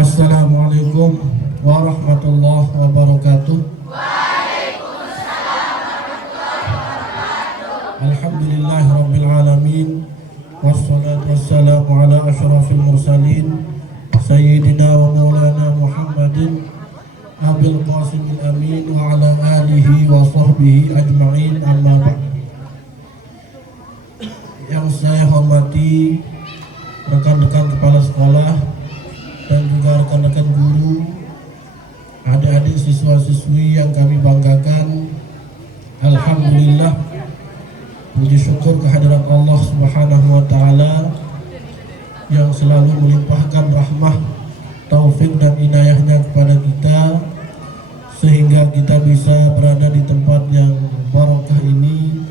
Assalamualaikum warahmatullahi wabarakatuh. Alhamdulillahi rabbil alamin. Wassalatu wassalamu ala asyrafil mursalin Sayyidina wa maulana Muhammadin Abil Qasimil Amin wa ala alihi wa sahbihi ajma'in, amma ba'd. Yang saya hormati rekan-rekan kepala sekolah dan juga rekan-rekan guru, adik-adik siswa-siswi yang kami banggakan. Alhamdulillah, puji syukur kehadirat Allah Subhanahu wa Ta'ala yang selalu melimpahkan rahmah, taufik dan inayahnya kepada kita, sehingga kita bisa berada di tempat yang barokah ini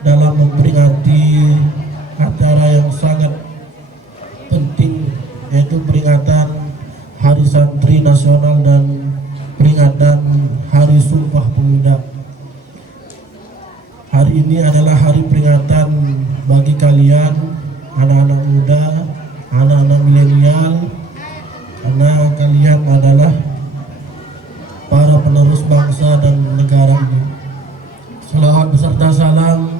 dalam memperingati acara yang sangat penting, yaitu peringatan Hari Santri Nasional dan peringatan Hari Sumpah Pemuda. Hari ini adalah hari peringatan bagi kalian, anak-anak muda, anak-anak milenial, karena kalian adalah para penerus bangsa dan negara ini. Salawat beserta salam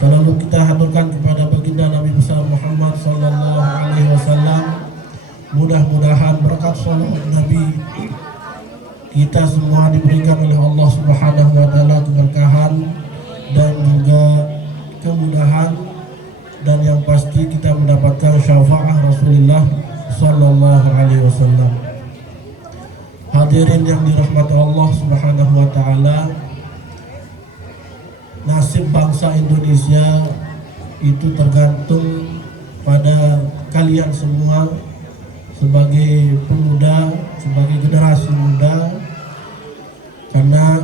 selalu kita haturkan kepada baginda Nabi besar Muhammad sallallahu alaihi wasallam. Mudah-mudahan berkat salawat Nabi kita semua diberikan oleh Allah Subhanahu wa Ta'ala keberkahan dan juga kemudahan, dan yang pasti kita mendapatkan syafaat Rasulullah sallallahu alaihi wasallam. Hadirin yang dirahmati Allah Subhanahu wa Ta'ala, nasib bangsa Indonesia itu tergantung pada kalian semua sebagai pemuda, sebagai generasi muda, karena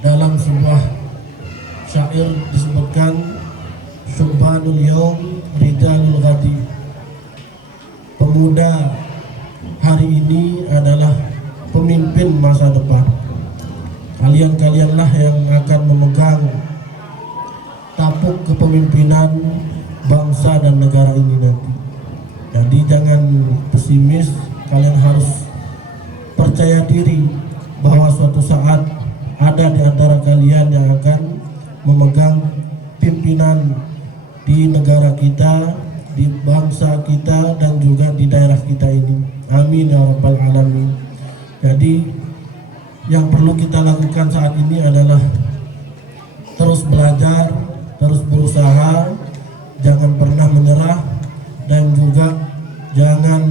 dalam sebuah syair disebutkan Syubhanul Yawm Ridalul Ghadi, pemuda hari ini adalah pemimpin masa depan. Kalian-kalianlah yang akan memegang tapuk kepemimpinan bangsa dan negara ini nanti. Jadi jangan pesimis, kalian harus percaya diri bahwa suatu saat ada di antara kalian yang akan memegang pimpinan di negara kita, di bangsa kita, dan juga di daerah kita ini. Amin ya rabbal alamin. Jadi yang perlu kita lakukan saat ini adalah terus belajar, terus berusaha, jangan pernah menyerah, dan juga jangan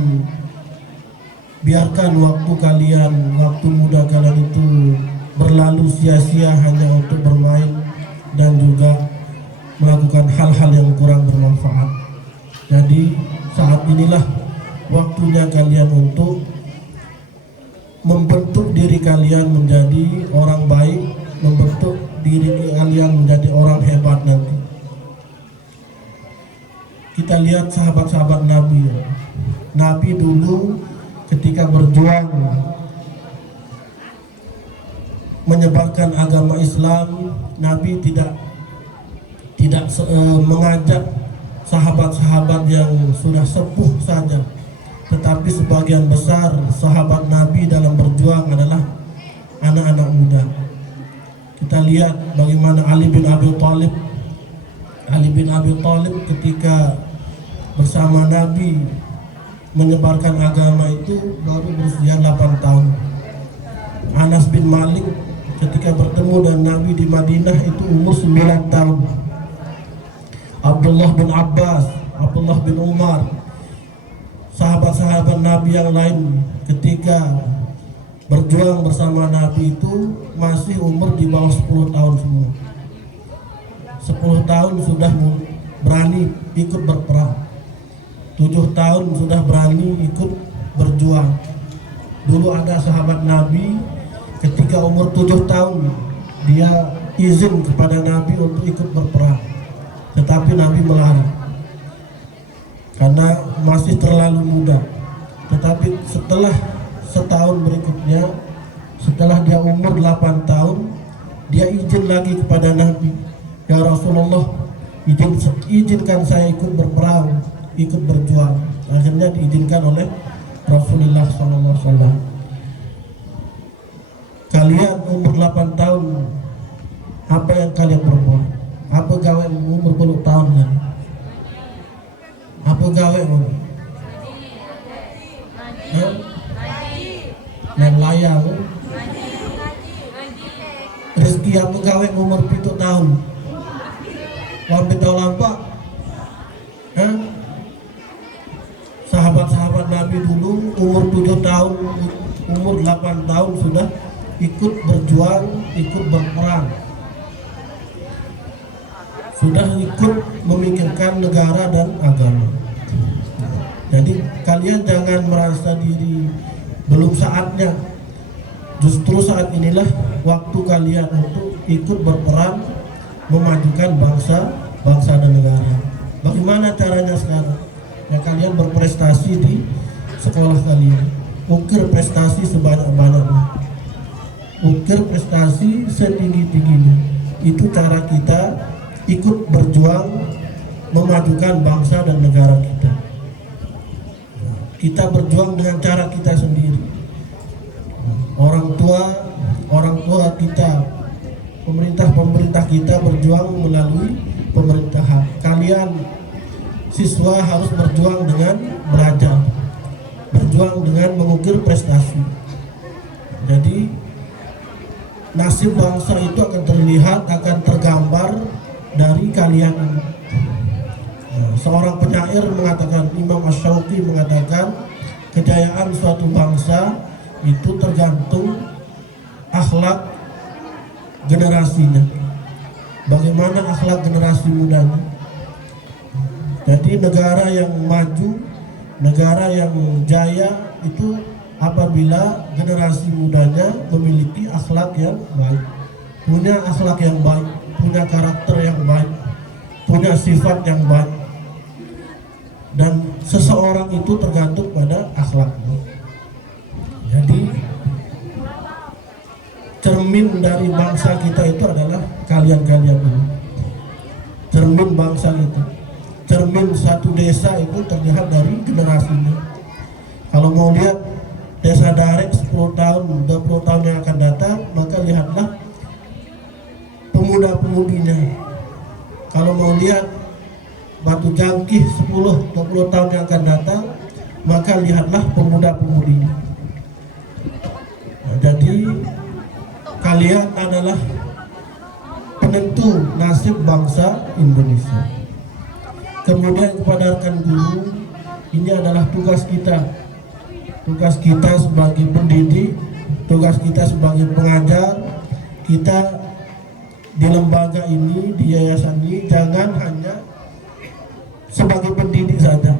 biarkan waktu kalian, waktu muda kalian itu berlalu sia-sia hanya untuk bermain dan juga melakukan hal-hal yang kurang bermanfaat. Jadi saat inilah waktunya kalian untuk membentuk diri kalian menjadi orang baik, membentuk diri kalian menjadi orang hebat nanti. Kita lihat sahabat-sahabat Nabi. Nabi dulu ketika berjuang menyebarkan agama Islam, Nabi tidak mengajak sahabat-sahabat yang sudah sepuh saja, tetapi sebagian besar sahabat Nabi dalam berjuang adalah anak-anak muda. Kita lihat bagaimana Ali bin Abi Thalib ketika bersama Nabi menyebarkan agama itu baru berusia 8 tahun. Anas bin Malik ketika bertemu dengan Nabi di Madinah itu umur 9 tahun. Abdullah bin Abbas, Abdullah bin Umar, sahabat-sahabat Nabi yang lain ketika berjuang bersama Nabi itu masih umur di bawah 10 tahun semua. 10 tahun sudah berani ikut berperang, 7 tahun sudah berani ikut berjuang. Dulu ada sahabat Nabi ketika umur 7 tahun dia izin kepada Nabi untuk ikut berperang, tetapi Nabi melarang karena masih terlalu muda. Tetapi setelah setahun berikutnya, setelah dia umur 8 tahun, dia izin lagi kepada Nabi, "Ya Rasulullah, izinkan saya ikut berperang, ikut berjuang." Akhirnya diizinkan oleh Rasulullah SAW. Kalian umur 8 tahun, apa yang kalian berbuat? Apa gawe umur 10 tahun kan? Apa gawe mau? Main layar. Rezeki apa gawe umur 7 tahun? Wabit tahu lampak? Sahabat-sahabat Nabi dulu umur 7 tahun, umur 8 tahun sudah ikut berjuang, ikut berperang, sudah ikut memikirkan negara dan agama. Jadi kalian jangan merasa diri belum saatnya. Justru saat inilah waktu kalian untuk ikut berperan memajukan bangsa dan negara. Bagaimana caranya sekarang? Ya kalian berprestasi di sekolah kalian. Ukir prestasi sebanyak-banyaknya. Ukir prestasi setinggi-tingginya. Itu cara kita ikut berjuang memajukan bangsa dan negara kita. Kita berjuang dengan cara kita sendiri. Orang tua kita, pemerintah kita berjuang melalui pemerintahan. Kalian siswa harus berjuang dengan belajar, berjuang dengan mengukir prestasi. Jadi nasib bangsa itu akan terlihat, akan tergambar dari kalian. Seorang penyair mengatakan, Imam Ash-Shawqi mengatakan, kejayaan suatu bangsa itu tergantung akhlak generasinya. Bagaimana akhlak generasi mudanya? Jadi negara yang maju, negara yang jaya itu apabila generasi mudanya memiliki akhlak yang baik, punya akhlak yang baik, punya karakter yang baik, punya sifat yang baik. Dan seseorang itu tergantung pada akhlaknya. Jadi cermin dari bangsa kita itu adalah kalian-kalian ini. Cermin bangsa itu, cermin satu desa itu terlihat dari generasinya. Kalau mau lihat desa Darek 10 tahun, 20 tahun yang akan datang, maka lihatlah pemuda-pemudinya. Kalau mau lihat Batu Jangkih 10-20 tahun yang akan datang, maka lihatlah pemuda-pemudinya. Jadi kalian adalah penentu nasib bangsa Indonesia. Kemudian kepada rekan guru, ini adalah tugas kita. Tugas kita sebagai pendidik, tugas kita sebagai pengajar. Kita di lembaga ini, di yayasan ini, jangan hanya sebagai pendidik saja.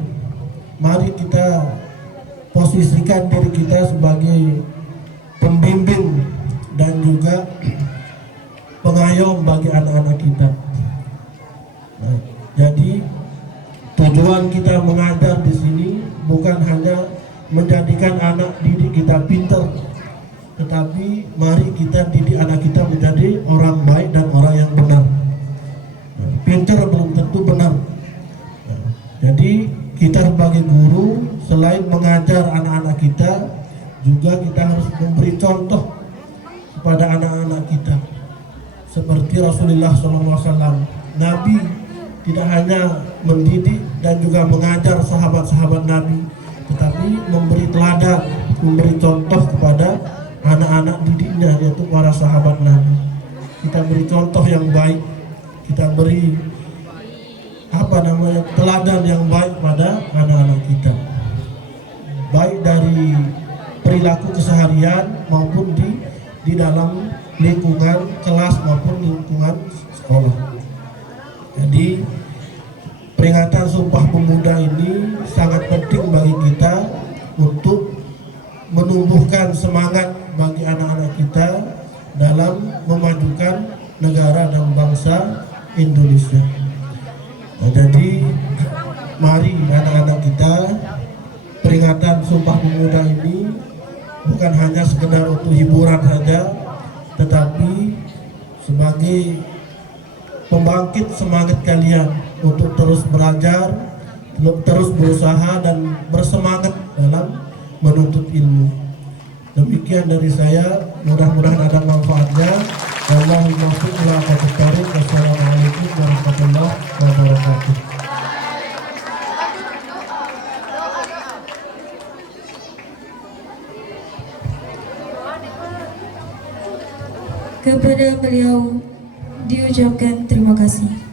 Mari kita posisikan diri kita sebagai pembimbing dan juga pengayom bagi anak-anak kita. Nah, jadi tujuan kita mengajar di sini bukan hanya menjadikan anak didik kita pintar, tetapi mari kita didik anak kita menjadi orang baik dan orang yang benar. Pintar belum tentu benar. Jadi kita sebagai guru selain mengajar anak-anak kita, juga kita harus memberi contoh kepada anak-anak kita. Seperti Rasulullah SAW, Nabi tidak hanya mendidik dan juga mengajar sahabat-sahabat Nabi, tetapi memberi teladan, memberi contoh kepada anak-anak didiknya, yaitu para sahabat Nabi. Kita beri contoh yang baik, kita beri teladan yang baik pada anak-anak kita, baik dari perilaku keseharian maupun di dalam lingkungan kelas maupun lingkungan sekolah. Jadi peringatan Sumpah Pemuda ini sangat penting bagi kita untuk menumbuhkan semangat bagi anak-anak kita dalam memajukan negara dan bangsa Indonesia. Nah, jadi mari anak-anak kita, peringatan Sumpah Pemuda ini bukan hanya sekedar untuk hiburan saja, tetapi sebagai pembangkit semangat kalian untuk terus belajar, terus berusaha dan bersemangat dalam menuntut ilmu. Demikian dari saya, mudah-mudahan ada manfaatnya. Allahumma salli ala Muhammad. Wassalamualaikum warahmatullahi wabarakatuh. Kepada beliau diucapkan terima kasih.